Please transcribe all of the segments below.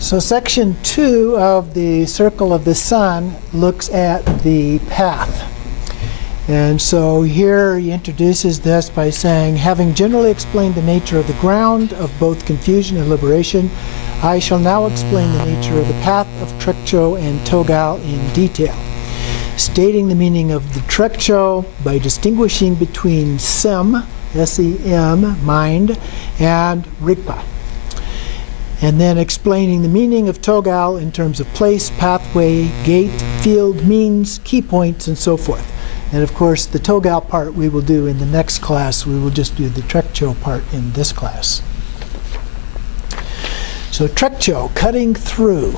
So section 2 of the Circle of the Sun looks at the path. And so here he introduces this by saying, having generally explained the nature of the ground of both confusion and liberation, I shall now explain the nature of the path of Trekcho and Togal in detail, stating the meaning of the Trekcho by distinguishing between Sem, S-E-M, mind, and Rigpa, and then explaining the meaning of Togal in terms of place, pathway, gate, field, means, key points, and so forth. And of course, the Togal part we will do in the next class. We will just do the Trekcho part in this class. So Trekcho, cutting through.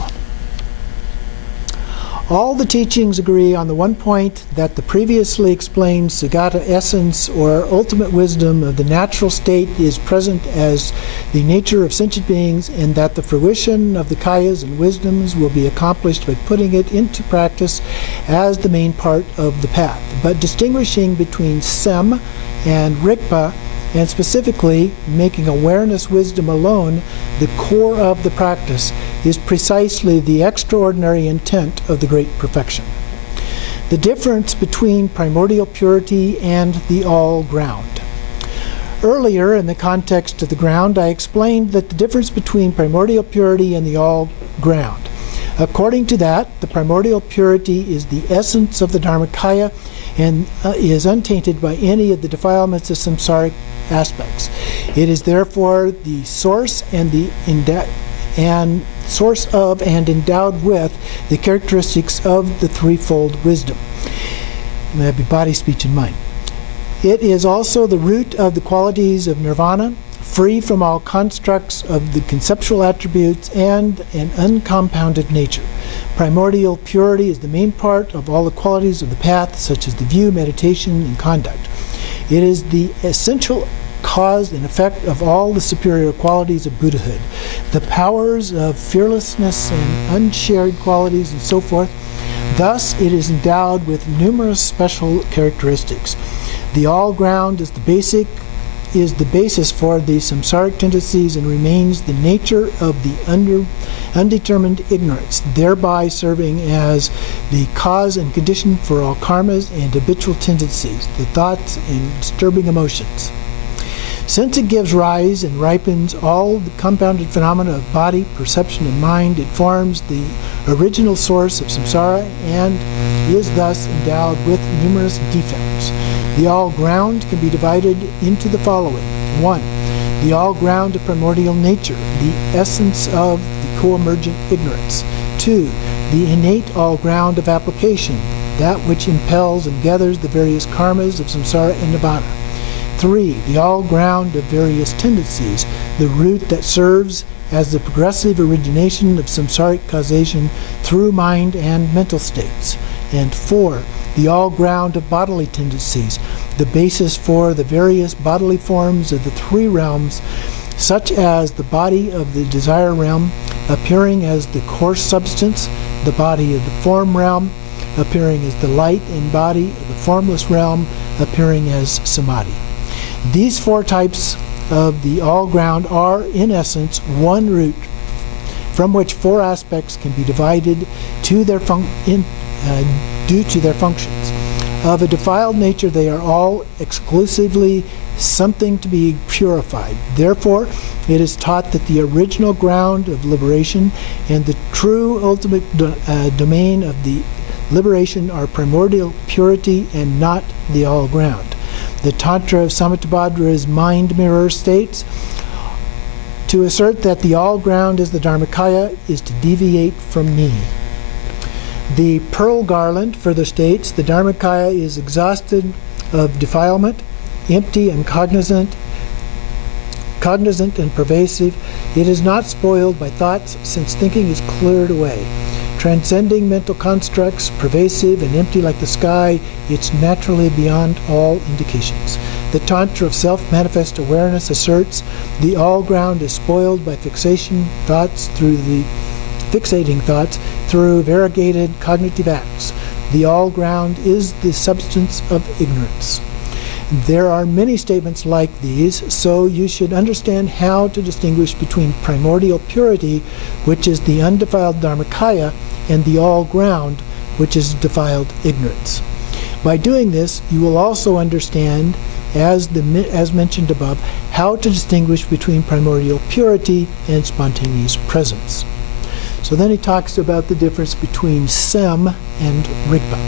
All the teachings agree on the one point that the previously explained Sugata essence or ultimate wisdom of the natural state is present as the nature of sentient beings, and that the fruition of the kayas and wisdoms will be accomplished by putting it into practice as the main part of the path. But distinguishing between Sem and Rigpa, and specifically making awareness wisdom alone the core of the practice, is precisely the extraordinary intent of the great perfection. The difference between primordial purity and the all ground. Earlier, in the context of the ground, I explained that the difference between primordial purity and the all ground. According to that, the primordial purity is the essence of the Dharmakaya and is untainted by any of the defilements of samsaric aspects. It is therefore the source and source of and endowed with the characteristics of the threefold wisdom. That be body, speech, and mind. It is also the root of the qualities of nirvana, free from all constructs of the conceptual attributes and an uncompounded nature. Primordial purity is the main part of all the qualities of the path, such as the view, meditation, and conduct. It is the essential cause and effect of all the superior qualities of Buddhahood, the powers of fearlessness and unshared qualities and so forth. Thus, it is endowed with numerous special characteristics. The all ground is the basis for the samsaric tendencies and remains the nature of the undetermined ignorance, thereby serving as the cause and condition for all karmas and habitual tendencies, the thoughts and disturbing emotions. Since it gives rise and ripens all the compounded phenomena of body, perception, and mind, it forms the original source of samsara and is thus endowed with numerous defects. The all ground can be divided into the following. 1. The all ground of primordial nature, the essence of the co-emergent ignorance. 2. The innate all ground of application, that which impels and gathers the various karmas of samsara and nirvana. 3. The all ground of various tendencies, the root that serves as the progressive origination of samsaric causation through mind and mental states. And 4. The all ground of bodily tendencies, the basis for the various bodily forms of the three realms, such as the body of the desire realm appearing as the coarse substance, the body of the form realm appearing as the light, and body of the formless realm appearing as samadhi. These four types of the all ground are, in essence, one root from which four aspects can be divided to their due to their functions. Of a defiled nature, they are all exclusively something to be purified. Therefore, it is taught that the original ground of liberation and the true ultimate domain of the liberation are primordial purity and not the all ground. The Tantra of Samittabhadra's mind mirror states, to assert that the all ground is the Dharmakaya is to deviate from me. The Pearl Garland further states, the Dharmakaya is exhausted of defilement, empty and cognizant and pervasive. It is not spoiled by thoughts, since thinking is cleared away. Transcending mental constructs, pervasive and empty like the sky, it's naturally beyond all indications. The Tantra of self-manifest awareness asserts the all ground is spoiled by fixating thoughts through variegated cognitive acts. The all ground is the substance of ignorance. There are many statements like these, so you should understand how to distinguish between primordial purity, which is the undefiled Dharmakaya, and the all-ground, which is defiled ignorance. By doing this, you will also understand, as mentioned above, how to distinguish between primordial purity and spontaneous presence. So then he talks about the difference between Sem and Rigpa.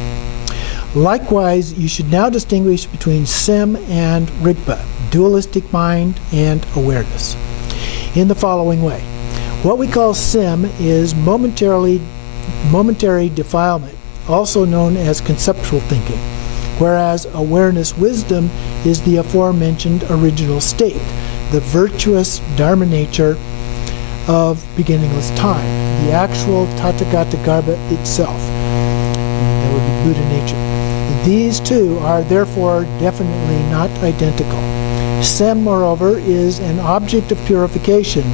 Likewise, you should now distinguish between Sem and Rigpa, dualistic mind and awareness, in the following way. What we call Sem is momentary defilement, also known as conceptual thinking, whereas awareness wisdom is the aforementioned original state, the virtuous Dharma nature of beginningless time, the actual Tathagata Garbha itself. That would be Buddha nature. These two are therefore definitely not identical. Sem, moreover, is an object of purification,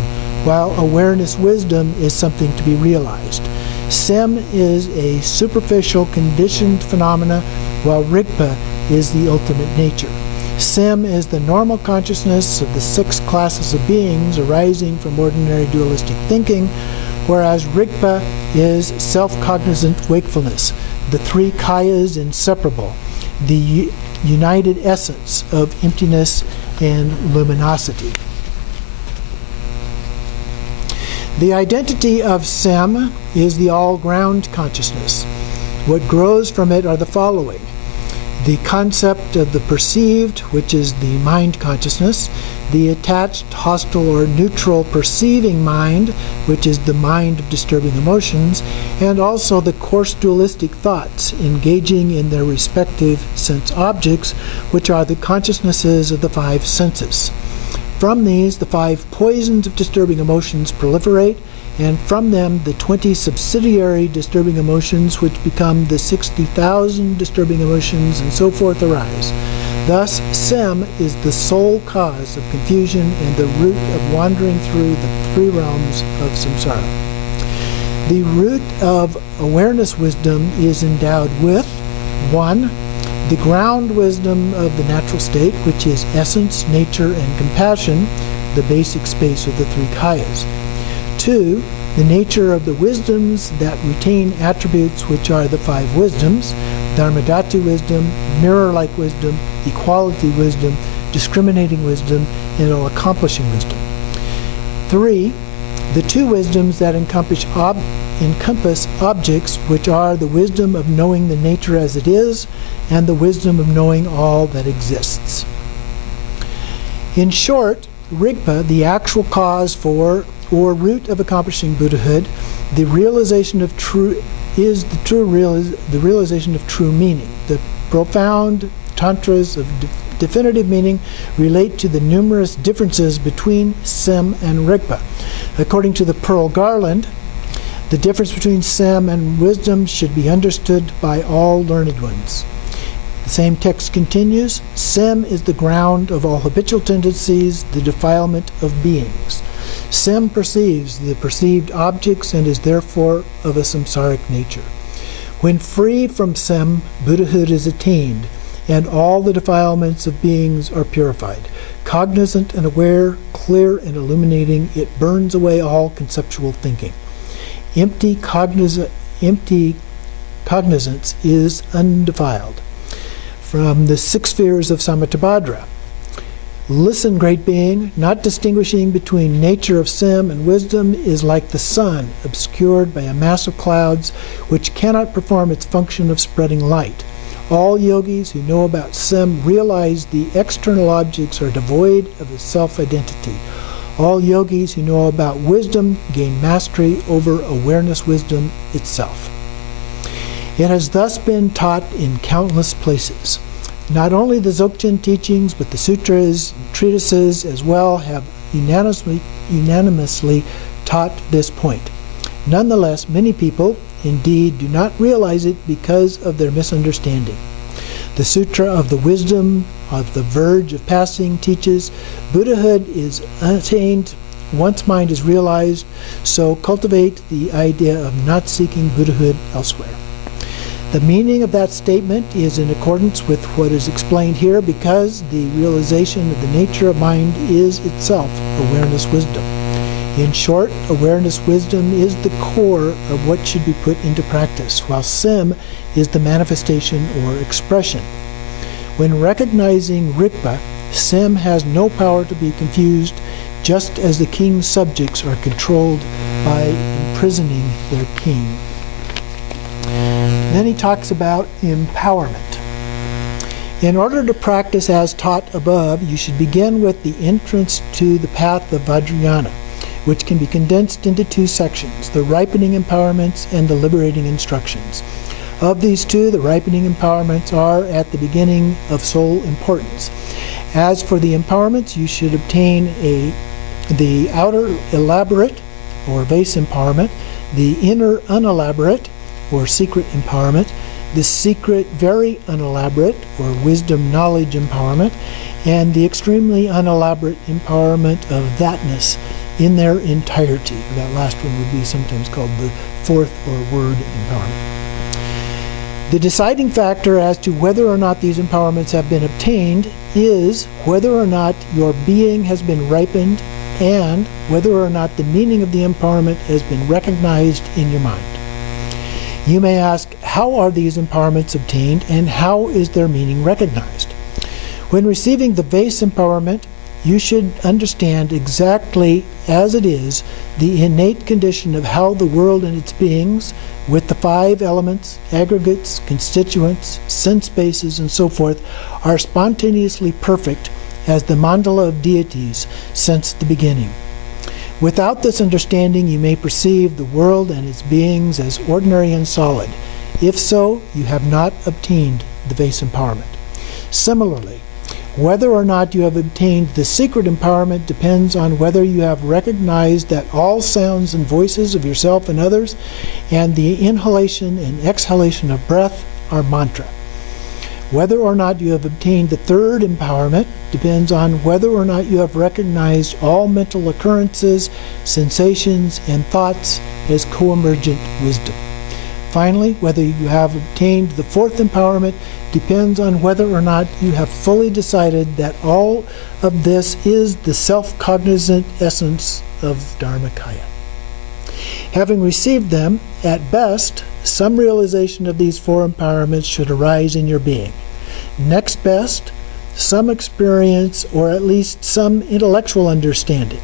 while awareness wisdom is something to be realized. Sem is a superficial conditioned phenomena, while Rigpa is the ultimate nature. Sem is the normal consciousness of the 6 classes of beings arising from ordinary dualistic thinking, whereas Rigpa is self-cognizant wakefulness, the 3 kayas inseparable, the united essence of emptiness and luminosity. The identity of Sem is the all-ground consciousness. What grows from it are the following: the concept of the perceived, which is the mind consciousness, the attached, hostile, or neutral perceiving mind, which is the mind of disturbing emotions, and also the coarse dualistic thoughts engaging in their respective sense objects, which are the consciousnesses of the 5 senses. From these, the 5 poisons of disturbing emotions proliferate, and from them the 20 subsidiary disturbing emotions, which become the 60,000 disturbing emotions, and so forth, arise. Thus, Sem is the sole cause of confusion and the root of wandering through the 3 realms of samsara. The root of awareness wisdom is endowed with 1. The ground wisdom of the natural state, which is essence, nature, and compassion, the basic space of the 3 kayas. 2. The nature of the wisdoms that retain attributes, which are the 5 wisdoms: Dharmadhatu wisdom, mirror-like wisdom, equality wisdom, discriminating wisdom, and all-accomplishing wisdom. 3. The 2 wisdoms that encompass objects, which are the wisdom of knowing the nature as it is, and the wisdom of knowing all that exists. In short, Rigpa, the actual cause for or root of accomplishing Buddhahood, the realization of true is the realization of true meaning. The profound tantras of definitive meaning relate to the numerous differences between Sem and Rigpa. According to the Pearl Garland, the difference between Sem and wisdom should be understood by all learned ones. The same text continues: Sem is the ground of all habitual tendencies, the defilement of beings. Sem perceives the perceived objects and is therefore of a samsaric nature. When free from Sem, Buddhahood is attained, and all the defilements of beings are purified. Cognizant and aware, clear and illuminating, it burns away all conceptual thinking. Empty cognizance is undefiled. From the 6 spheres of Samattabhadra. Listen, great being, not distinguishing between nature of Sem and wisdom is like the sun, obscured by a mass of clouds, which cannot perform its function of spreading light. All yogis who know about Sem realize the external objects are devoid of a self-identity. All yogis who know about wisdom gain mastery over awareness wisdom itself. It has thus been taught in countless places. Not only the Dzogchen teachings, but the sutras and treatises as well have unanimously taught this point. Nonetheless, many people, indeed, do not realize it because of their misunderstanding. The Sutra of the Wisdom of the Verge of Passing teaches Buddhahood is unattained once mind is realized, so cultivate the idea of not seeking Buddhahood elsewhere. The meaning of that statement is in accordance with what is explained here because the realization of the nature of mind is itself awareness wisdom. In short, awareness wisdom is the core of what should be put into practice, while sim is the manifestation or expression. When recognizing Rigpa, sim has no power to be confused, just as the king's subjects are controlled by imprisoning their king. Then he talks about empowerment. In order to practice as taught above, you should begin with the entrance to the path of Vajrayana, which can be condensed into two sections, the ripening empowerments and the liberating instructions. Of these two, the ripening empowerments are at the beginning of sole importance. As for the empowerments, you should obtain the outer elaborate, or base empowerment, the inner unelaborate, or secret empowerment, the secret very unelaborate, or wisdom knowledge empowerment, and the extremely unelaborate empowerment of thatness in their entirety. That last one would be sometimes called the fourth or word empowerment. The deciding factor as to whether or not these empowerments have been obtained is whether or not your being has been ripened and whether or not the meaning of the empowerment has been recognized in your mind. You may ask, how are these empowerments obtained and how is their meaning recognized? When receiving the base empowerment, you should understand exactly as it is the innate condition of how the world and its beings, with the 5 elements, aggregates, constituents, sense bases, and so forth, are spontaneously perfect as the mandala of deities since the beginning. Without this understanding, you may perceive the world and its beings as ordinary and solid. If so, you have not obtained the base empowerment. Similarly, whether or not you have obtained the secret empowerment depends on whether you have recognized that all sounds and voices of yourself and others and the inhalation and exhalation of breath are mantra. Whether or not you have obtained the third empowerment depends on whether or not you have recognized all mental occurrences, sensations, and thoughts as co-emergent wisdom. Finally, whether you have obtained the fourth empowerment depends on whether or not you have fully decided that all of this is the self-cognizant essence of Dharmakaya. Having received them, at best, some realization of these 4 empowerments should arise in your being. Next best, some experience or at least some intellectual understanding.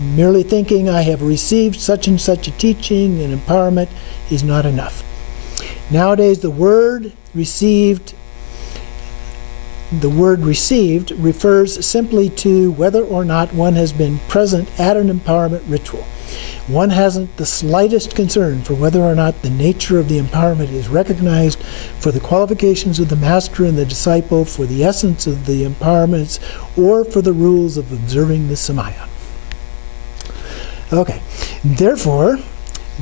Merely thinking I have received such and such a teaching and empowerment is not enough. Nowadays, the word received refers simply to whether or not one has been present at an empowerment ritual. One hasn't the slightest concern for whether or not the nature of the empowerment is recognized, for the qualifications of the master and the disciple, for the essence of the empowerments, or for the rules of observing the samaya. Okay, therefore,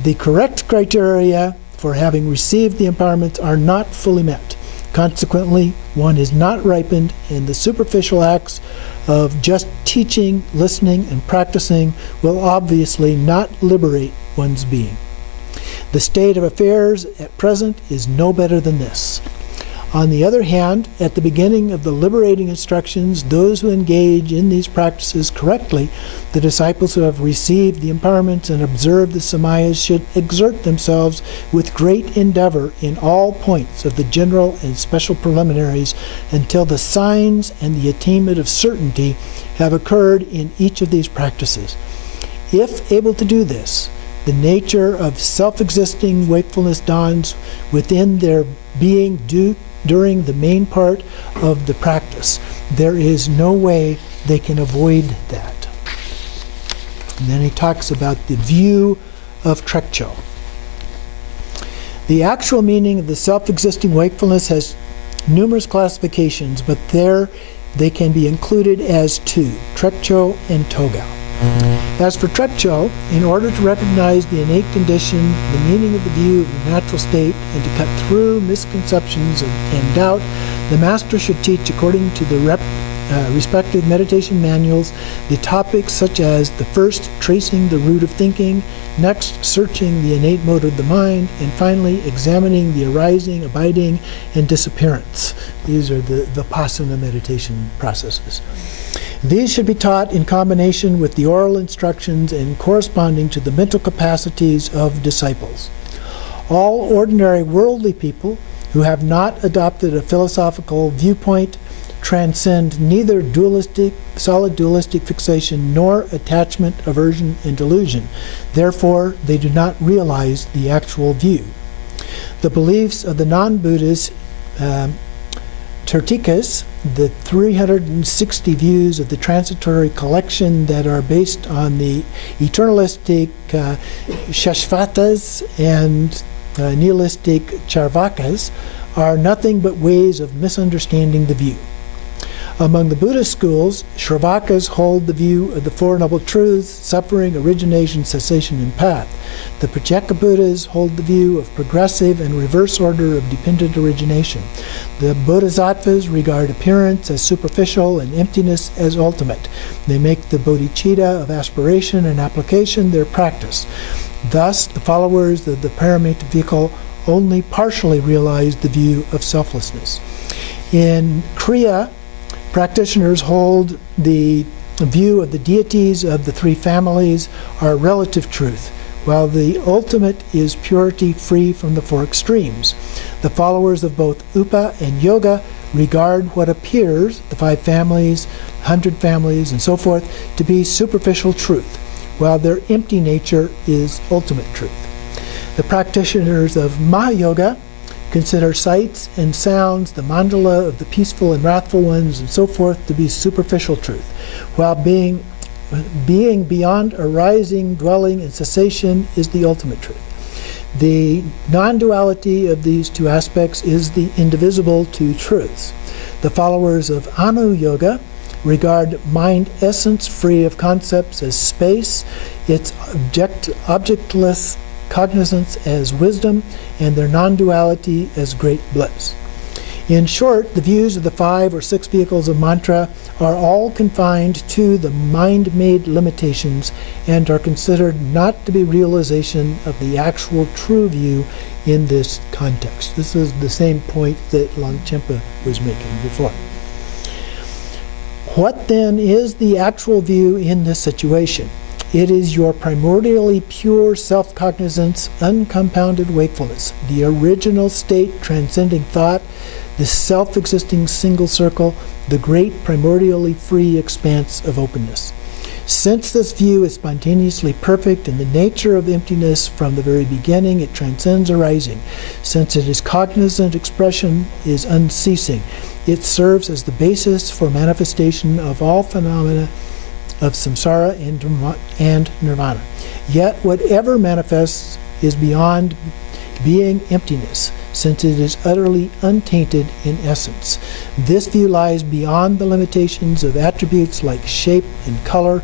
the correct criteria for having received the empowerments are not fully met. Consequently, one is not ripened, and the superficial acts of just teaching, listening, and practicing will obviously not liberate one's being. The state of affairs at present is no better than this. On the other hand, at the beginning of the liberating instructions, those who engage in these practices correctly, the disciples who have received the empowerments and observed the samayas, should exert themselves with great endeavor in all points of the general and special preliminaries until the signs and the attainment of certainty have occurred in each of these practices. If able to do this, the nature of self-existing wakefulness dawns within their being during the main part of the practice. There is no way they can avoid that. And then he talks about the view of Trekcho. The actual meaning of the self-existing wakefulness has numerous classifications, but there they can be included as 2, Trekcho and Togao. As for Trekcho, in order to recognize the innate condition, the meaning of the view of the natural state, and to cut through misconceptions and doubt, the master should teach according to the respective meditation manuals the topics such as the first, tracing the root of thinking, next searching the innate mode of the mind, and finally examining the arising, abiding, and disappearance. These are the Vipassana meditation processes. These should be taught in combination with the oral instructions and corresponding to the mental capacities of disciples. All ordinary worldly people who have not adopted a philosophical viewpoint transcend neither solid dualistic fixation nor attachment, aversion, and delusion. Therefore, they do not realize the actual view. The beliefs of the non-Buddhists, Trekcho, the 360 views of the transitory collection that are based on the eternalistic Shashvatas and nihilistic Charvakas, are nothing but ways of misunderstanding the view. Among the Buddhist schools, Shravakas hold the view of the Four Noble Truths: suffering, origination, cessation, and path. The Pratyeka Buddhas hold the view of progressive and reverse order of dependent origination. The Bodhisattvas regard appearance as superficial and emptiness as ultimate. They make the bodhicitta of aspiration and application their practice. Thus, the followers of the Paramita vehicle only partially realize the view of selflessness. In Kriya, practitioners hold the view of the deities of the three families are relative truth, while the ultimate is purity free from the four extremes. The followers of both Upa and Yoga regard what appears, the five families, 100 families, and so forth, to be superficial truth, while their empty nature is ultimate truth. The practitioners of Mahayoga consider sights and sounds, the mandala of the peaceful and wrathful ones, and so forth, to be superficial truth, while being beyond arising, dwelling, and cessation is the ultimate truth. The non-duality of these two aspects is the indivisible two truths. The followers of Anu Yoga regard mind essence free of concepts as space, its objectless cognizance as wisdom, and their non-duality as great bliss. In short, the views of the 5 or 6 vehicles of mantra are all confined to the mind-made limitations and are considered not to be realization of the actual true view in this context. This is the same point that Longchenpa was making before. What then is the actual view in this situation? It is your primordially pure self-cognizance, uncompounded wakefulness, the original state transcending thought, the self-existing single circle, the great primordially free expanse of openness. Since this view is spontaneously perfect in the nature of emptiness from the very beginning, it transcends arising. Since it is cognizant expression is unceasing, it serves as the basis for manifestation of all phenomena of samsara and nirvana. Yet whatever manifests is beyond being emptiness, since it is utterly untainted in essence. This view lies beyond the limitations of attributes like shape and color,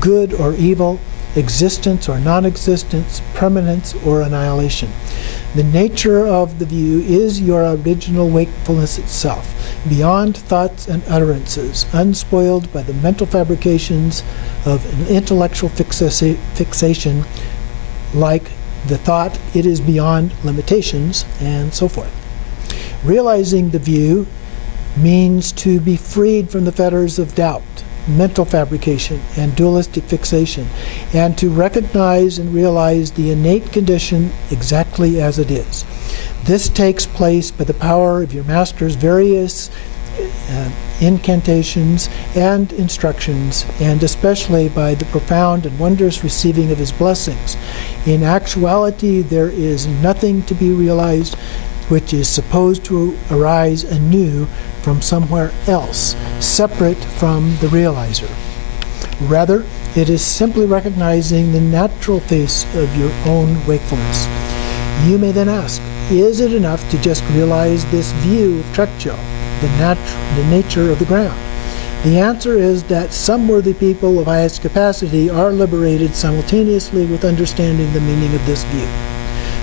good or evil, existence or non-existence, permanence or annihilation. The nature of the view is your original wakefulness itself, beyond thoughts and utterances, unspoiled by the mental fabrications of an intellectual fixation like the thought it is beyond limitations, and so forth. Realizing the view means to be freed from the fetters of doubt, mental fabrication, and dualistic fixation, and to recognize and realize the innate condition exactly as it is. This takes place by the power of your master's various incantations and instructions, and especially by the profound and wondrous receiving of his blessings. In actuality, there is nothing to be realized which is supposed to arise anew from somewhere else, separate from the realizer. Rather, it is simply recognizing the natural face of your own wakefulness. You may then ask, is it enough to just realize this view of Trekcho, the nature of the ground? The answer is that some worthy people of highest capacity are liberated simultaneously with understanding the meaning of this view.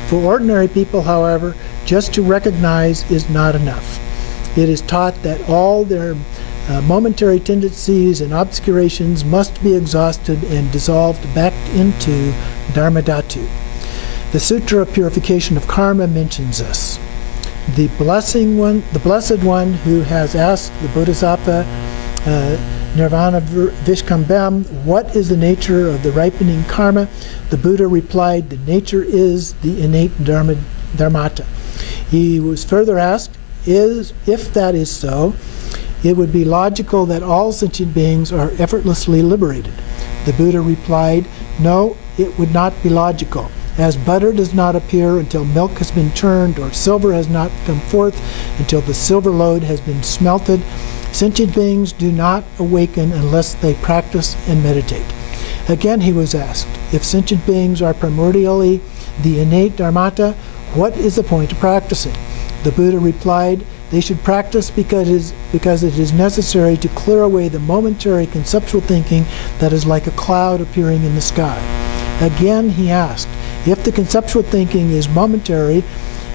For ordinary people, however, just to recognize is not enough. It is taught that all their momentary tendencies and obscurations must be exhausted and dissolved back into Dharmadhatu. The Sutra of Purification of Karma mentions this. The blessed one who has asked the Bodhisattva Nirvana Vishkambam, what is the nature of the ripening karma? The Buddha replied, the nature is the innate dharmata. He was further asked, if that is so, it would be logical that all sentient beings are effortlessly liberated. The Buddha replied, no, it would not be logical. As butter does not appear until milk has been churned, or silver has not come forth until the silver lode has been smelted, sentient beings do not awaken unless they practice and meditate. Again he was asked, if sentient beings are primordially the innate dharmata, what is the point of practicing? The Buddha replied, they should practice because it is necessary to clear away the momentary conceptual thinking that is like a cloud appearing in the sky. Again he asked, if the conceptual thinking is momentary,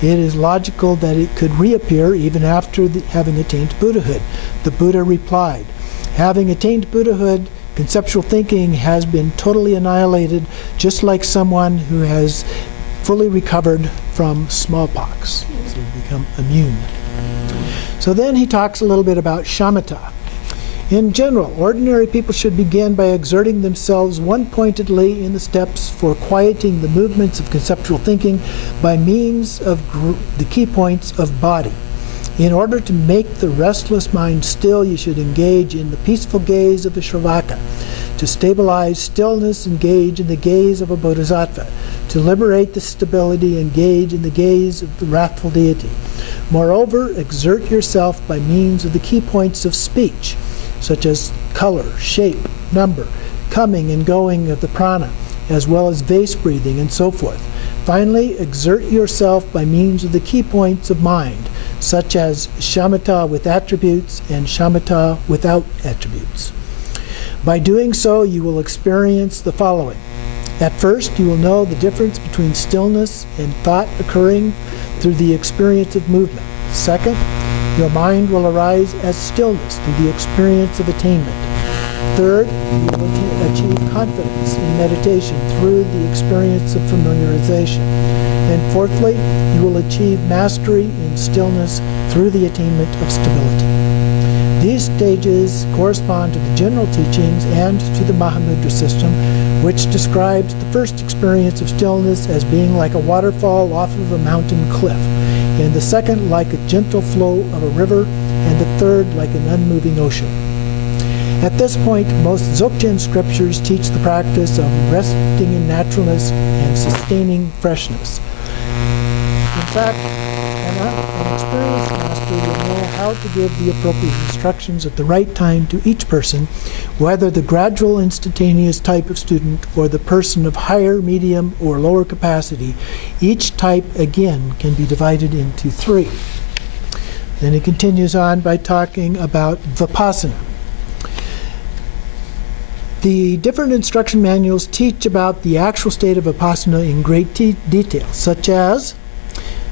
it is logical that it could reappear even after having attained Buddhahood. The Buddha replied, having attained Buddhahood, conceptual thinking has been totally annihilated, just like someone who has fully recovered from smallpox. So you become immune. So then he talks a little bit about shamatha. In general, ordinary people should begin by exerting themselves one-pointedly in the steps for quieting the movements of conceptual thinking by means of the key points of body. In order to make the restless mind still, you should engage in the peaceful gaze of the Shravaka. To stabilize stillness, engage in the gaze of a bodhisattva. To liberate the stability, engage in the gaze of the wrathful deity. Moreover, exert yourself by means of the key points of speech, such as color, shape, number, coming and going of the prana, as well as vase breathing and so forth. Finally, exert yourself by means of the key points of mind, such as shamatha with attributes and shamatha without attributes. By doing so, you will experience the following. At first, you will know the difference between stillness and thought occurring through the experience of movement. Second, your mind will arise as stillness through the experience of attainment. Third, you will achieve confidence in meditation through the experience of familiarization. And fourthly, you will achieve mastery in stillness through the attainment of stability. These stages correspond to the general teachings and to the Mahamudra system, which describes the first experience of stillness as being like a waterfall off of a mountain cliff, and the second like a gentle flow of a river, and the third like an unmoving ocean. At this point, most Dzogchen scriptures teach the practice of resting in naturalness and sustaining freshness. In fact, an experienced master will know how to give the appropriate instructions at the right time to each person, whether the gradual instantaneous type of student or the person of higher, medium, or lower capacity. Each type, again, can be divided into three. Then he continues on by talking about Vipassana. The different instruction manuals teach about the actual state of Vipassana in great detail, such as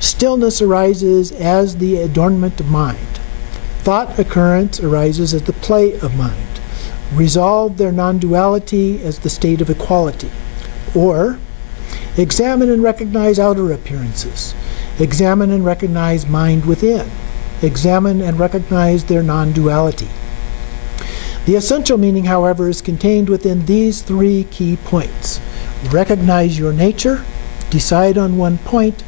stillness arises as the adornment of mind. Thought occurrence arises as the play of mind. Resolve their non-duality as the state of equality. Or, examine and recognize outer appearances. Examine and recognize mind within. Examine and recognize their non-duality. The essential meaning, however, is contained within these three key points. Recognize your nature, decide on one point,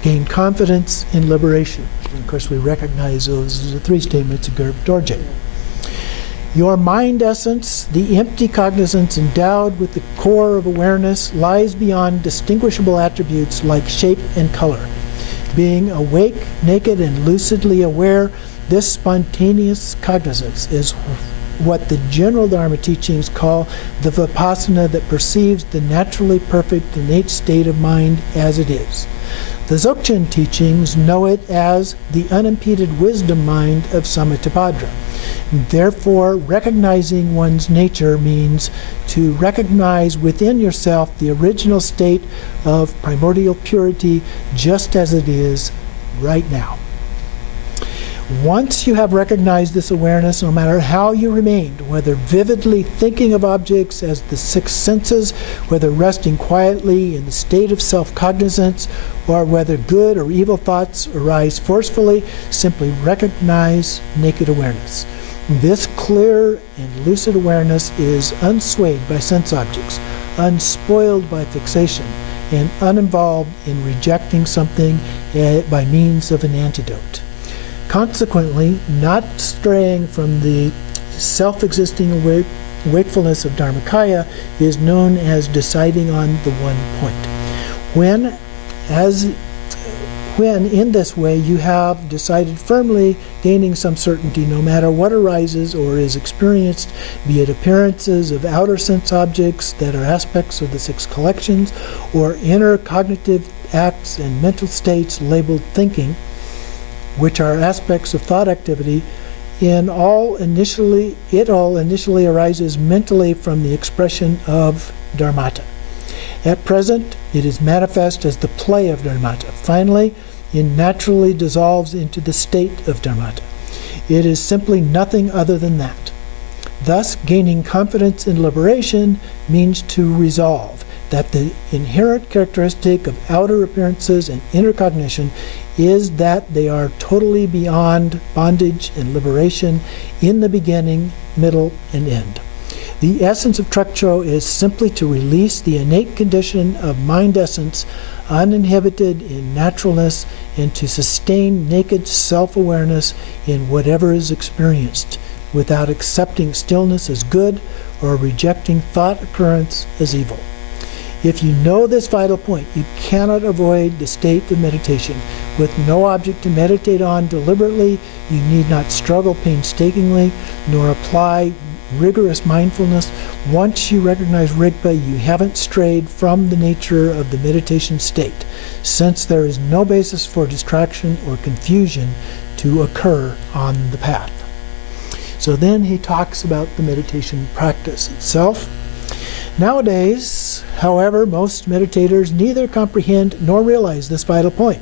gain confidence in liberation. And of course, we recognize those as the three statements of Gerb Dorje. Your mind essence, the empty cognizance endowed with the core of awareness, lies beyond distinguishable attributes like shape and color. Being awake, naked, and lucidly aware, this spontaneous cognizance is what the general Dharma teachings call the Vipassana that perceives the naturally perfect innate state of mind as it is. The Dzogchen teachings know it as the unimpeded wisdom mind of Samittabhadra. Therefore, recognizing one's nature means to recognize within yourself the original state of primordial purity just as it is right now. Once you have recognized this awareness, no matter how you remained, whether vividly thinking of objects as the six senses, whether resting quietly in the state of self-cognizance, or whether good or evil thoughts arise forcefully, simply recognize naked awareness. This clear and lucid awareness is unswayed by sense objects, unspoiled by fixation, and uninvolved in rejecting something by means of an antidote. Consequently, not straying from the self-existing wakefulness of Dharmakaya is known as deciding on the one point. When in this way you have decided firmly, gaining some certainty no matter what arises or is experienced, be it appearances of outer sense objects that are aspects of the six collections, or inner cognitive acts and mental states labeled thinking, which are aspects of thought activity, it all initially arises mentally from the expression of dharmata. At present, it is manifest as the play of dharmata. Finally, it naturally dissolves into the state of dharmata. It is simply nothing other than that. Thus, gaining confidence in liberation means to resolve that the inherent characteristic of outer appearances and inner cognition is that they are totally beyond bondage and liberation in the beginning, middle, and end. The essence of Trekcho is simply to release the innate condition of mind essence, uninhibited in naturalness, and to sustain naked self-awareness in whatever is experienced, without accepting stillness as good or rejecting thought occurrence as evil. If you know this vital point, you cannot avoid the state of meditation. With no object to meditate on deliberately, you need not struggle painstakingly, nor apply rigorous mindfulness. Once you recognize Rigpa, you haven't strayed from the nature of the meditation state, since there is no basis for distraction or confusion to occur on the path. So then he talks about the meditation practice itself. Nowadays, however, most meditators neither comprehend nor realize this vital point.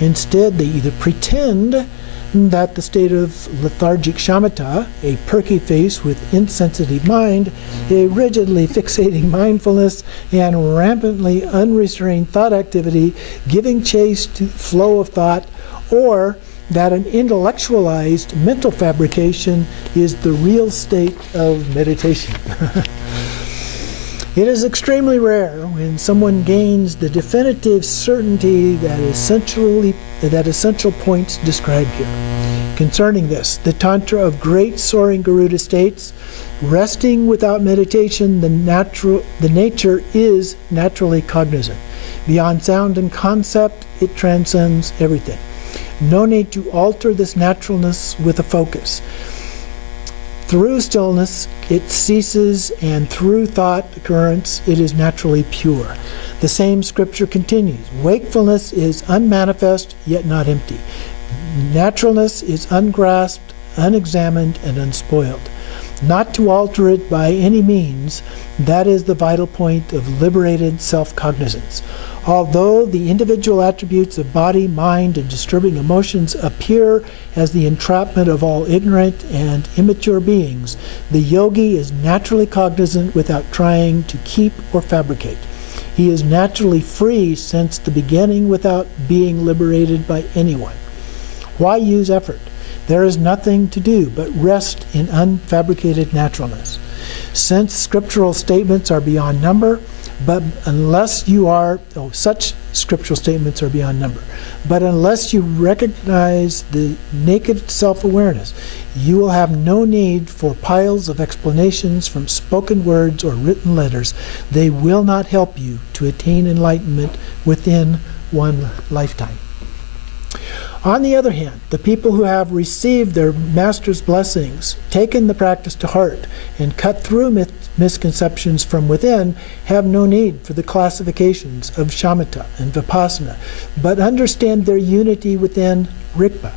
Instead, they either pretend that the state of lethargic shamatha, a perky face with insensitive mind, a rigidly fixating mindfulness, and rampantly unrestrained thought activity, giving chase to flow of thought, or that an intellectualized mental fabrication is the real state of meditation. It is extremely rare when someone gains the definitive certainty that essential points described here. Concerning this, the Tantra of Great Soaring Garuda states, resting without meditation, the nature is naturally cognizant. Beyond sound and concept, it transcends everything. No need to alter this naturalness with a focus. Through stillness, it ceases, and through thought occurrence, it is naturally pure. The same scripture continues. Wakefulness is unmanifest, yet not empty. Naturalness is ungrasped, unexamined, and unspoiled. Not to alter it by any means, that is the vital point of liberated self-cognizance. Although the individual attributes of body, mind, and disturbing emotions appear as the entrapment of all ignorant and immature beings, the yogi is naturally cognizant without trying to keep or fabricate. He is naturally free since the beginning without being liberated by anyone. Why use effort? There is nothing to do but rest in unfabricated naturalness. Since scriptural statements are beyond number, such scriptural statements are beyond number. But unless you recognize the naked self-awareness, you will have no need for piles of explanations from spoken words or written letters. They will not help you to attain enlightenment within one lifetime. On the other hand, the people who have received their master's blessings, taken the practice to heart, and cut through misconceptions from within have no need for the classifications of shamatha and vipassana, but understand their unity within Rigpa.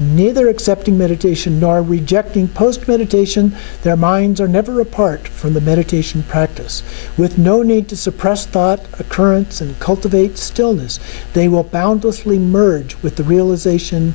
Neither accepting meditation nor rejecting post-meditation, their minds are never apart from the meditation practice. With no need to suppress thought, occurrence, and cultivate stillness, they will boundlessly merge with the realization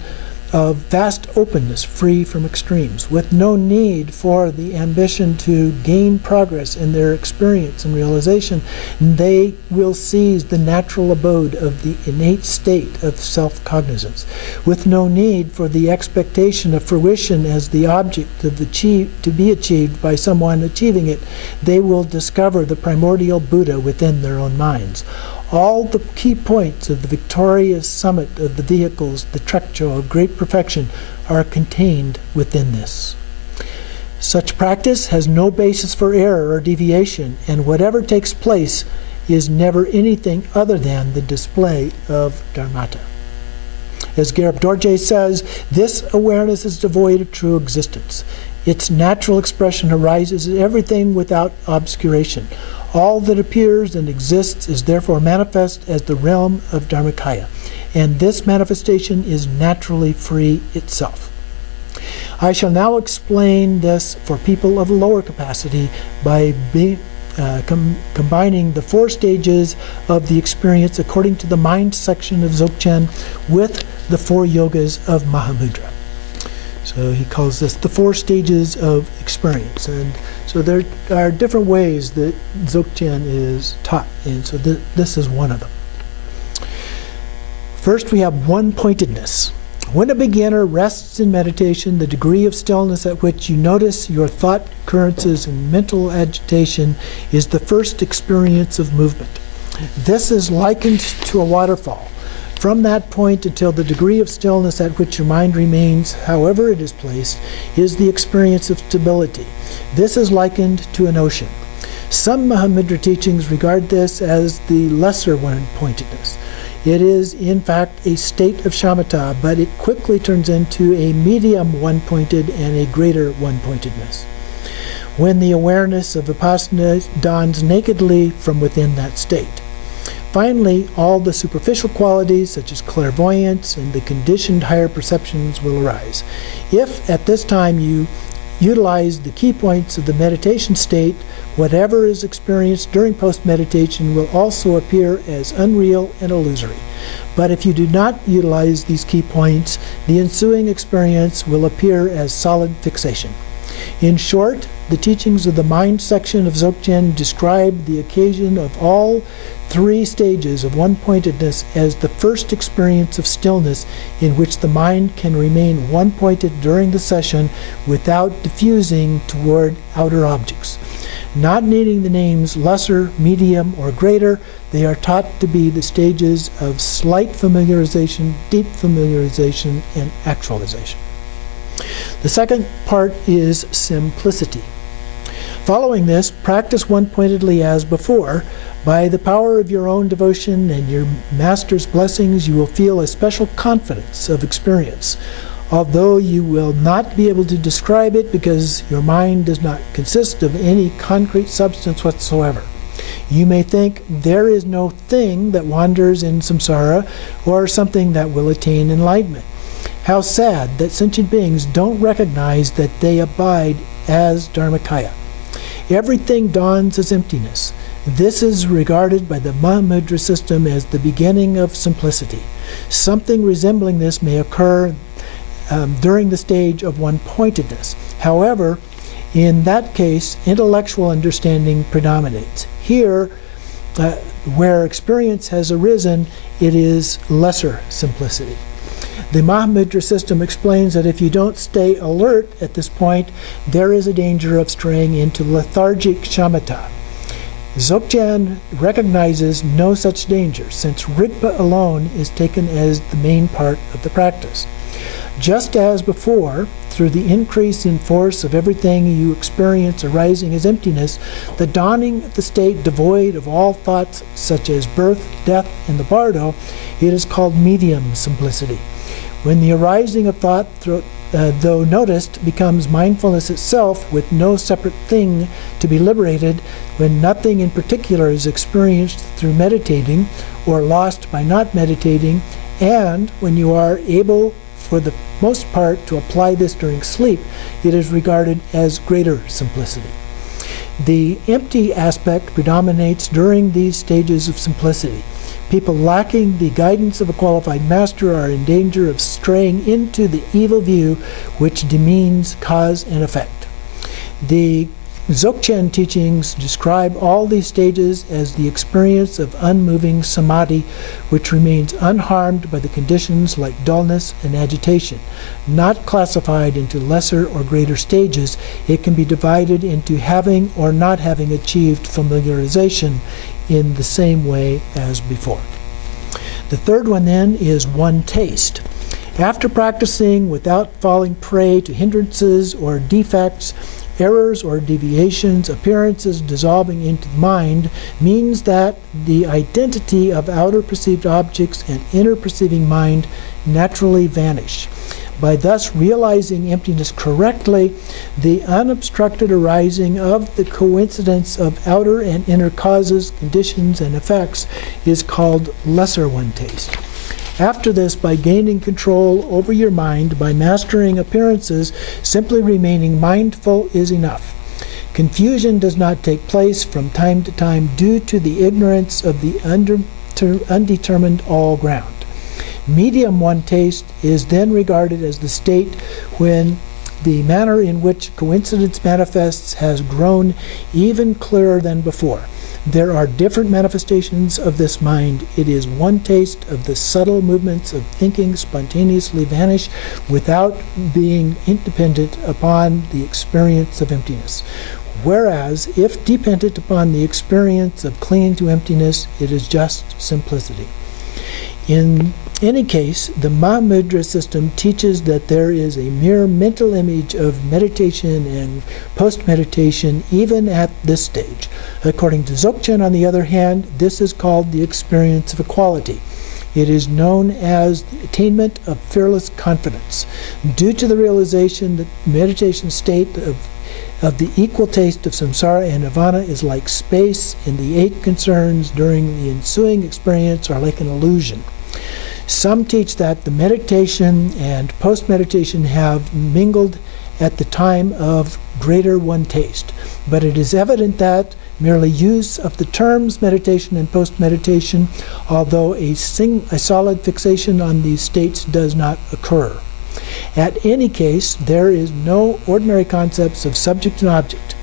of vast openness, free from extremes, with no need for the ambition to gain progress in their experience and realization. They will seize the natural abode of the innate state of self-cognizance, with no need for the expectation of fruition as the object of to be achieved by someone achieving it. They will discover the primordial Buddha within their own minds. All the key points of the victorious summit of the vehicles, the Trekcho of great perfection, are contained within this. Such practice has no basis for error or deviation, and whatever takes place is never anything other than the display of Dharmata. As Garib Dorje says, this awareness is devoid of true existence. Its natural expression arises in everything without obscuration. All that appears and exists is therefore manifest as the realm of Dharmakaya, and this manifestation is naturally free itself. I shall now explain this for people of lower capacity by combining the 4 stages of the experience according to the mind section of Dzogchen with the 4 yogas of Mahamudra. So he calls this the 4 stages of experience. And so there are different ways that Dzogchen is taught, and so this is one of them. First, we have one-pointedness. When a beginner rests in meditation, the degree of stillness at which you notice your thought occurrences and mental agitation is the first experience of movement. This is likened to a waterfall. From that point until the degree of stillness at which your mind remains, however it is placed, is the experience of stability. This is likened to an ocean. Some Mahamudra teachings regard this as the lesser one-pointedness. It is, in fact, a state of shamatha, but it quickly turns into a medium one-pointed and a greater one-pointedness, when the awareness of vipassana dawns nakedly from within that state. Finally, all the superficial qualities, such as clairvoyance and the conditioned higher perceptions, will arise. If at this time you utilize the key points of the meditation state, whatever is experienced during post-meditation will also appear as unreal and illusory. But if you do not utilize these key points, the ensuing experience will appear as solid fixation. In short, the teachings of the mind section of Dzogchen describe the occasion of all 3 stages of one-pointedness as the first experience of stillness in which the mind can remain one-pointed during the session without diffusing toward outer objects. Not needing the names lesser, medium, or greater, they are taught to be the stages of slight familiarization, deep familiarization, and actualization. The second part is simplicity. Following this, practice one-pointedly as before. By the power of your own devotion and your master's blessings, you will feel a special confidence of experience, although you will not be able to describe it because your mind does not consist of any concrete substance whatsoever. You may think there is no thing that wanders in samsara or something that will attain enlightenment. How sad that sentient beings don't recognize that they abide as Dharmakaya. Everything dawns as emptiness. This is regarded by the Mahamudra system as the beginning of simplicity. Something resembling this may occur during the stage of one-pointedness. However, in that case, intellectual understanding predominates. Here, where experience has arisen, it is lesser simplicity. The Mahamudra system explains that if you don't stay alert at this point, there is a danger of straying into lethargic shamatha. Dzogchen recognizes no such danger, since Rigpa alone is taken as the main part of the practice. Just as before, through the increase in force of everything you experience arising as emptiness, the dawning of the state devoid of all thoughts such as birth, death, and the bardo, it is called medium simplicity. When the arising of thought, though noticed, becomes mindfulness itself with no separate thing to be liberated, when nothing in particular is experienced through meditating or lost by not meditating, and when you are able for the most part to apply this during sleep, it is regarded as greater simplicity. The empty aspect predominates during these stages of simplicity. People lacking the guidance of a qualified master are in danger of straying into the evil view which demeans cause and effect. The Dzogchen teachings describe all these stages as the experience of unmoving samadhi, which remains unharmed by the conditions like dullness and agitation. Not classified into lesser or greater stages, it can be divided into having or not having achieved familiarization in the same way as before. The third one then is one taste. After practicing without falling prey to hindrances or defects, errors or deviations, appearances dissolving into the mind, means that the identity of outer perceived objects and inner perceiving mind naturally vanish. By thus realizing emptiness correctly, the unobstructed arising of the coincidence of outer and inner causes, conditions, and effects is called lesser one taste. After this, by gaining control over your mind, by mastering appearances, simply remaining mindful is enough. Confusion does not take place from time to time due to the ignorance of the undetermined all ground. Medium one taste is then regarded as the state when the manner in which coincidence manifests has grown even clearer than before. There are different manifestations of this mind. It is one taste of the subtle movements of thinking spontaneously vanish without being dependent upon the experience of emptiness. Whereas, if dependent upon the experience of clinging to emptiness, it is just simplicity. In any case, the Mahamudra system teaches that there is a mere mental image of meditation and post-meditation even at this stage. According to Dzogchen, on the other hand, this is called the experience of equality. It is known as the attainment of fearless confidence. Due to the realization that meditation state of the equal taste of samsara and nirvana is like space, and the 8 concerns during the ensuing experience are like an illusion. Some teach that the meditation and post-meditation have mingled at the time of greater one taste, but it is evident that merely use of the terms meditation and post-meditation, although a solid fixation on these states does not occur. At any case, there is no ordinary concepts of subject and object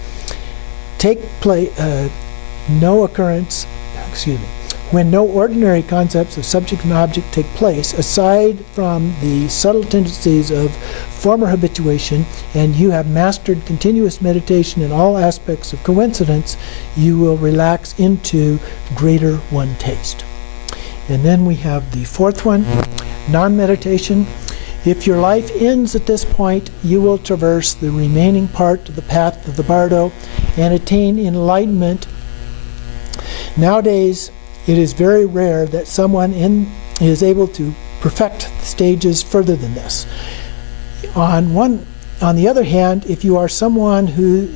when no ordinary concepts of subject and object take place, aside from the subtle tendencies of former habituation, and you have mastered continuous meditation in all aspects of coincidence, you will relax into greater one taste. And then we have the fourth one, non-meditation. If your life ends at this point, you will traverse the remaining part of the path of the Bardo and attain enlightenment. Nowadays, it is very rare that someone is able to perfect the stages further than this. On the other hand, if you are someone who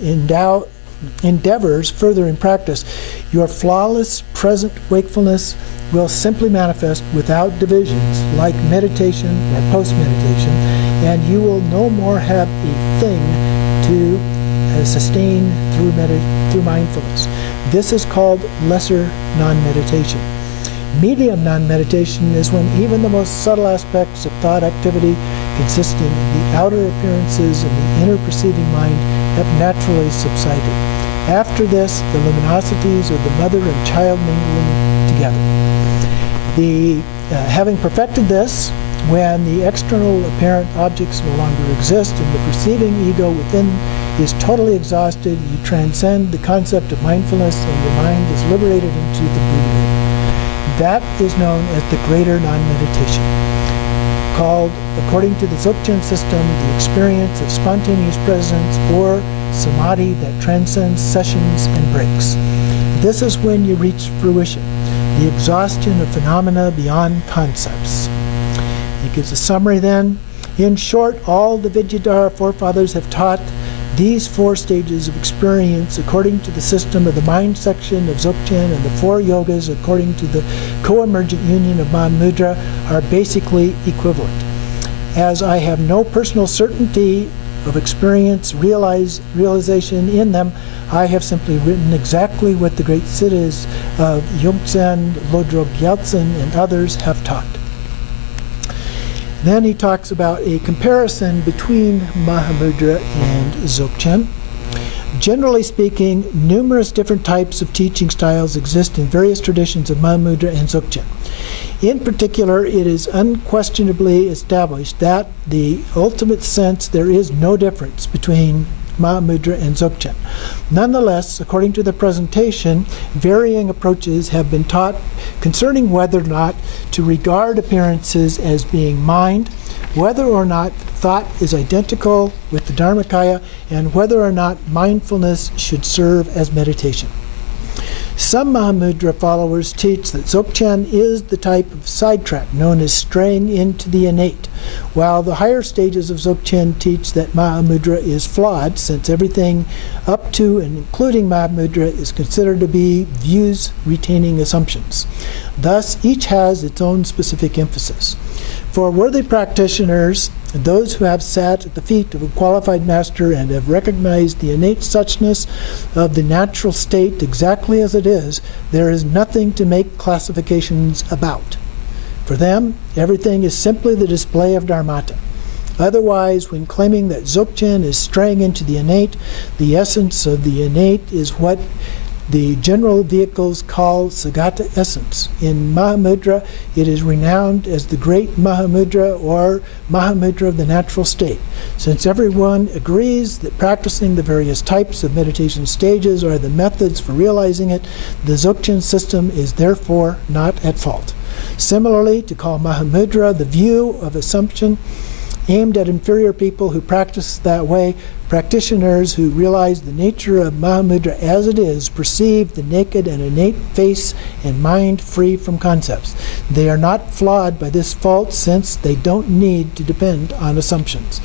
endeavors further in practice, your flawless present wakefulness will simply manifest without divisions, like meditation or post-meditation, and you will no more have a thing to sustain through mindfulness. This is called lesser non-meditation. Medium non-meditation is when even the most subtle aspects of thought activity, consisting of the outer appearances and the inner perceiving mind, have naturally subsided. After this, the luminosities of the mother and child mingling together. Having perfected this, when the external apparent objects no longer exist and the perceiving ego within is totally exhausted, you transcend the concept of mindfulness and your mind is liberated into the Buddhahood. That is known as the greater non-meditation, called, according to the Dzogchen system, the experience of spontaneous presence or samadhi that transcends sessions and breaks. This is when you reach fruition, the exhaustion of phenomena beyond concepts. He gives a summary then. In short, all the Vidyadhara forefathers have taught these 4 stages of experience according to the system of the mind section of Dzogchen, and the 4 yogas according to the co-emergent union of Mahamudra are basically equivalent. As I have no personal certainty of experience, realization in them, I have simply written exactly what the great siddhas of Yongtsen, Lodrog Gyaltsen, and others have taught. Then he talks about a comparison between Mahamudra and Dzogchen. Generally speaking, numerous different types of teaching styles exist in various traditions of Mahamudra and Dzogchen. In particular, it is unquestionably established that the ultimate sense there is no difference between Mahamudra and Dzogchen. Nonetheless, according to the presentation, varying approaches have been taught concerning whether or not to regard appearances as being mind, whether or not thought is identical with the Dharmakaya, and whether or not mindfulness should serve as meditation. Some Mahamudra followers teach that Dzogchen is the type of sidetrack known as straying into the innate, while the higher stages of Dzogchen teach that Mahamudra is flawed, since everything up to and including Mahamudra is considered to be views retaining assumptions. Thus, each has its own specific emphasis. For worthy practitioners, those who have sat at the feet of a qualified master and have recognized the innate suchness of the natural state exactly as it is, there is nothing to make classifications about. For them, everything is simply the display of Dharmata. Otherwise, when claiming that Dzogchen is straying into the innate, the essence of the innate is what the general vehicles call Sagata essence. In Mahamudra, it is renowned as the Great Mahamudra or Mahamudra of the natural state. Since everyone agrees that practicing the various types of meditation stages are the methods for realizing it, the Dzogchen system is therefore not at fault. Similarly, to call Mahamudra the view of assumption aimed at inferior people who practice that way, practitioners who realize the nature of Mahamudra as it is perceive the naked and innate face and mind free from concepts. They are not flawed by this fault, since they don't need to depend on assumptions.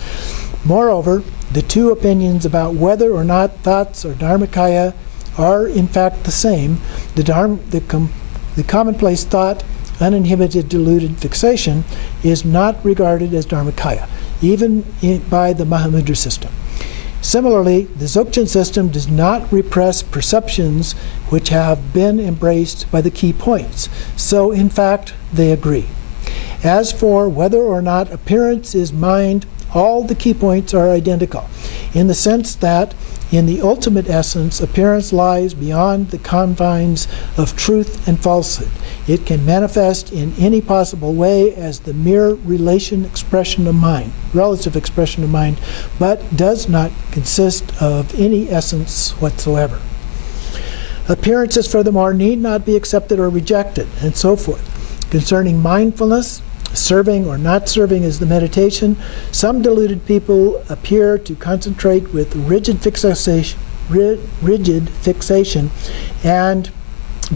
Moreover, the two opinions about whether or not thoughts or Dharmakaya are in fact the same. The commonplace thought, uninhibited deluded fixation, is not regarded as Dharmakaya, even by the Mahamudra system. Similarly, the Dzogchen system does not repress perceptions which have been embraced by the key points. So, in fact, they agree. As for whether or not appearance is mind, all the key points are identical, in the sense that, in the ultimate essence, appearance lies beyond the confines of truth and falsehood. It can manifest in any possible way as the mere relative expression of mind, but does not consist of any essence whatsoever. Appearances, furthermore, need not be accepted or rejected, and so forth. Concerning mindfulness, serving or not serving as the meditation, some deluded people appear to concentrate with rigid fixation and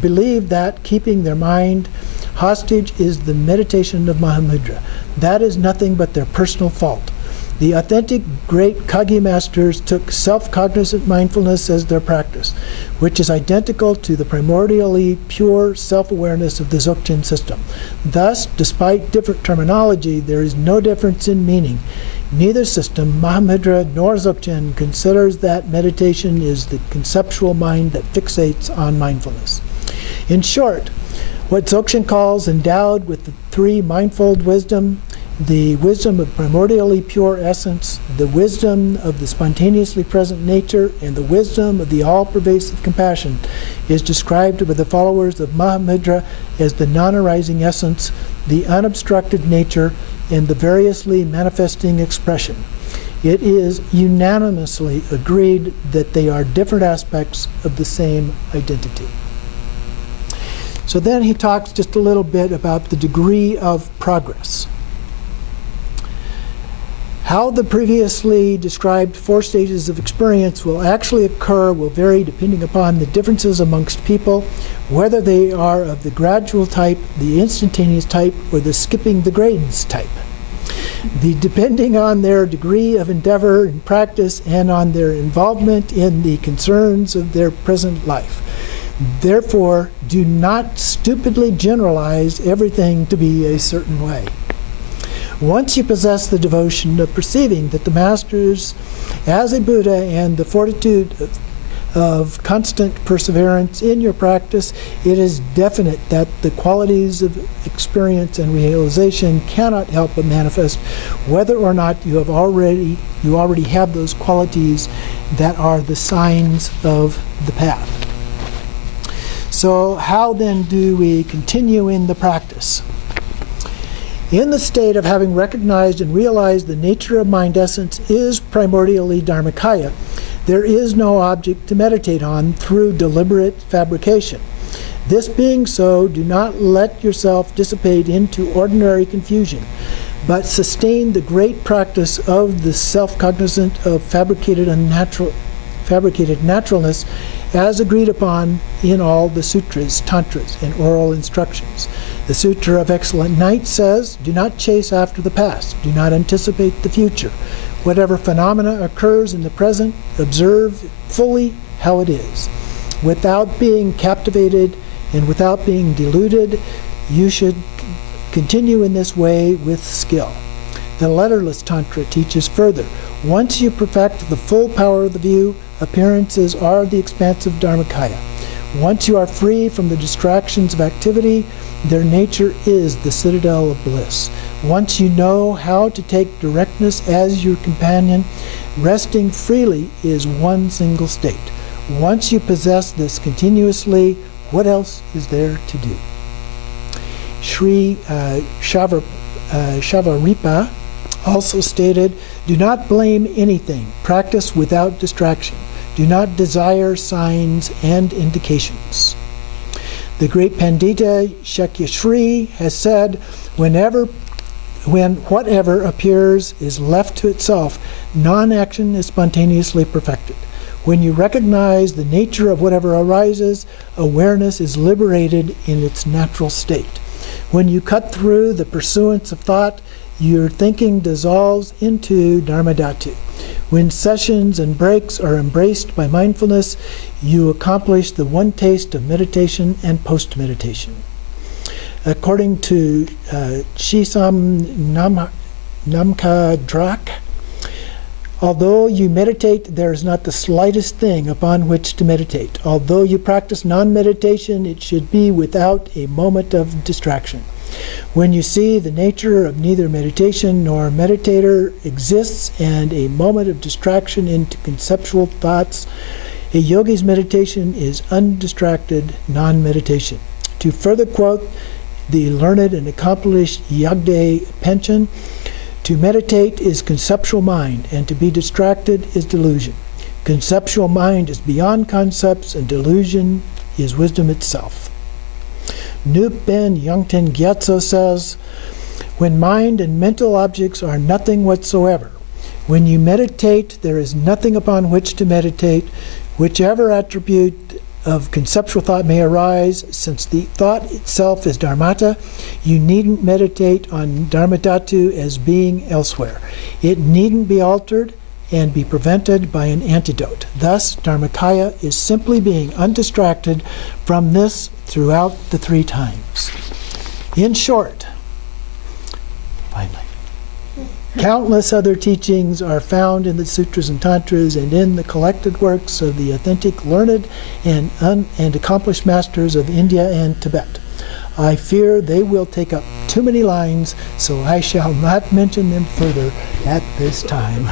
believe that keeping their mind hostage is the meditation of Mahamudra. That is nothing but their personal fault. The authentic great Kagyu masters took self-cognizant mindfulness as their practice, which is identical to the primordially pure self-awareness of the Dzogchen system. Thus, despite different terminology, there is no difference in meaning. Neither system, Mahamudra nor Dzogchen, considers that meditation is the conceptual mind that fixates on mindfulness. In short, what Dzogchen calls endowed with the three mindfold wisdom, the wisdom of primordially pure essence, the wisdom of the spontaneously present nature, and the wisdom of the all-pervasive compassion, is described by the followers of Mahamudra as the non-arising essence, the unobstructed nature, and the variously manifesting expression. It is unanimously agreed that they are different aspects of the same identity. So then he talks just a little bit about the degree of progress. How the previously described 4 stages of experience will actually occur will vary depending upon the differences amongst people, whether they are of the gradual type, the instantaneous type, or the skipping the grades type. Depending on their degree of endeavor and practice and on their involvement in the concerns of their present life. Therefore, do not stupidly generalize everything to be a certain way. Once you possess the devotion of perceiving that the masters as a Buddha and the fortitude of constant perseverance in your practice, it is definite that the qualities of experience and realization cannot help but manifest, whether or not you already have those qualities that are the signs of the path. So how then do we continue in the practice? In the state of having recognized and realized the nature of mind essence is primordially Dharmakaya, there is no object to meditate on through deliberate fabrication. This being so, do not let yourself dissipate into ordinary confusion, but sustain the great practice of the self-cognizant of fabricated naturalness as agreed upon in all the sutras, tantras, and oral instructions. The Sutra of Excellent Night says, do not chase after the past, do not anticipate the future. Whatever phenomena occurs in the present, observe fully how it is. Without being captivated and without being deluded, you should continue in this way with skill. The Letterless Tantra teaches further. Once you perfect the full power of the view, appearances are the expansive Dharmakaya. Once you are free from the distractions of activity, their nature is the citadel of bliss. Once you know how to take directness as your companion, resting freely is one single state. Once you possess this continuously, what else is there to do? Sri Shavaripa also stated, do not blame anything, practice without distraction. Do not desire signs and indications. The great Pandita Shakyashri has said, when whatever appears is left to itself, non-action is spontaneously perfected. When you recognize the nature of whatever arises, awareness is liberated in its natural state. When you cut through the pursuance of thought, your thinking dissolves into Dharmadhatu. When sessions and breaks are embraced by mindfulness, you accomplish the one taste of meditation and post-meditation. According to Shisam Namkadrak, although you meditate, there is not the slightest thing upon which to meditate. Although you practice non-meditation, it should be without a moment of distraction. When you see the nature of neither meditation nor meditator exists and a moment of distraction into conceptual thoughts, a yogi's meditation is undistracted non-meditation. To further quote the learned and accomplished Yagde Penchen, to meditate is conceptual mind, and to be distracted is delusion. Conceptual mind is beyond concepts, and delusion is wisdom itself. Nup Ben Yongten Gyatso says, when mind and mental objects are nothing whatsoever, when you meditate, there is nothing upon which to meditate. Whichever attribute of conceptual thought may arise, since the thought itself is dharmata, you needn't meditate on dharmadhatu as being elsewhere. It needn't be altered and be prevented by an antidote. Thus, Dharmakaya is simply being undistracted from this throughout the 3 times. In short, finally, countless other teachings are found in the sutras and tantras and in the collected works of the authentic, learned, and accomplished masters of India and Tibet. I fear they will take up too many lines, so I shall not mention them further at this time.